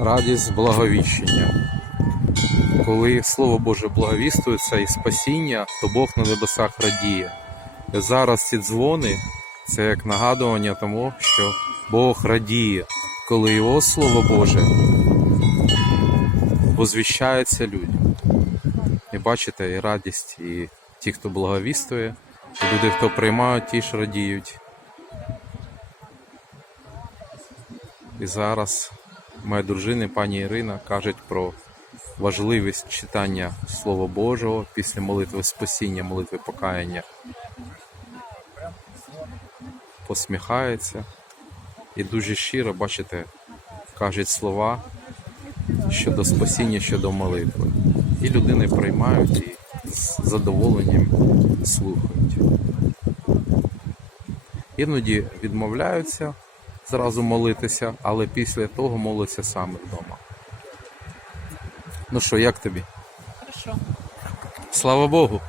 Радість благовіщення. Коли Слово Боже благовістується і спасіння, то Бог на небесах радіє. Зараз ці дзвони це як нагадування тому, що Бог радіє, коли Його Слово Боже возвіщається людям. І бачите, і радість, і ті, хто благовістує, і люди, хто приймають, ті ж радіють. І зараз моя дружина, пані Ірина, кажуть про важливість читання Слова Божого після молитви спасіння, молитви покаяння. Посміхається і дуже щиро, бачите, кажуть слова щодо спасіння, щодо молитви. І людини приймають і з задоволенням слухають. Іноді відмовляються зразу молитися, але після того моляться саме вдома. Ну що, як тобі? Хорошо. Слава Богу!